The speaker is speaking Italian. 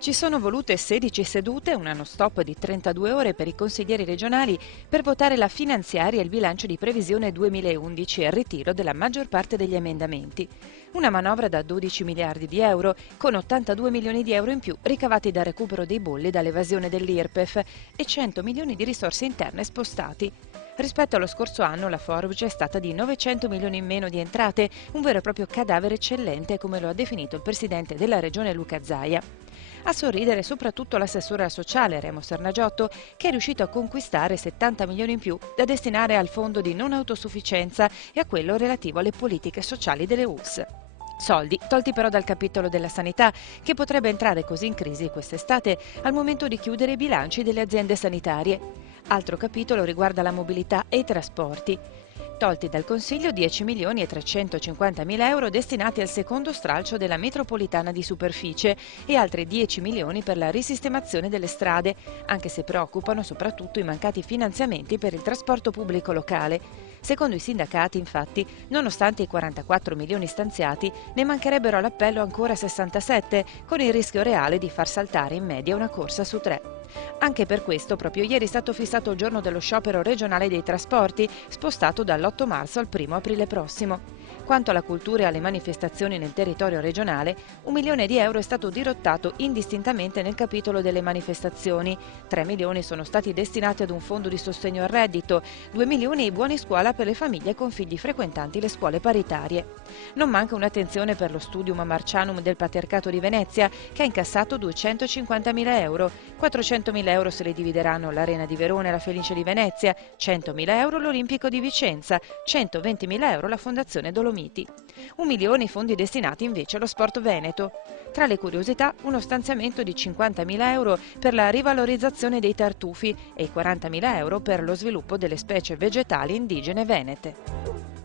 Ci sono volute 16 sedute, una non-stop di 32 ore per i consiglieri regionali per votare la finanziaria e il bilancio di previsione 2011 e il ritiro della maggior parte degli emendamenti. Una manovra da 12 miliardi di euro, con 82 milioni di euro in più ricavati dal recupero dei bolli e dall'evasione dell'IRPEF e 100 milioni di risorse interne spostati. Rispetto allo scorso anno la forbice è stata di 900 milioni in meno di entrate, un vero e proprio cadavere eccellente come lo ha definito il presidente della regione Luca Zaia. A sorridere soprattutto l'assessore al sociale Remo Sernagiotto, che è riuscito a conquistare 70 milioni in più da destinare al fondo di non autosufficienza e a quello relativo alle politiche sociali delle ULSS. Soldi tolti però dal capitolo della sanità, che potrebbe entrare così in crisi quest'estate al momento di chiudere i bilanci delle aziende sanitarie. Altro capitolo riguarda la mobilità e i trasporti. Tolti dal Consiglio 10 milioni e 350 mila euro destinati al secondo stralcio della metropolitana di superficie e altri 10 milioni per la risistemazione delle strade, anche se preoccupano soprattutto i mancati finanziamenti per il trasporto pubblico locale. Secondo i sindacati, infatti, nonostante i 44 milioni stanziati, ne mancherebbero all'appello ancora 67, con il rischio reale di far saltare in media una corsa su 3. Anche per questo, proprio ieri è stato fissato il giorno dello sciopero regionale dei trasporti, spostato dall'8 marzo al 1 aprile prossimo. Quanto alla cultura e alle manifestazioni nel territorio regionale, 1 milione di euro è stato dirottato indistintamente nel capitolo delle manifestazioni. 3 milioni sono stati destinati ad un fondo di sostegno al reddito, 2 milioni ai buoni scuola per le famiglie con figli frequentanti le scuole paritarie. Non manca un'attenzione per lo Studium Marcianum del Patriarcato di Venezia, che ha incassato 250.000 euro. 400.000 euro se li divideranno l'Arena di Verona e la Fenice di Venezia, 100.000 euro l'Olimpico di Vicenza, 120.000 euro la Fondazione Dolomiti. 1 milione i fondi destinati invece allo sport veneto. Tra le curiosità, uno stanziamento di 50.000 euro per la rivalorizzazione dei tartufi e 40.000 euro per lo sviluppo delle specie vegetali indigene venete.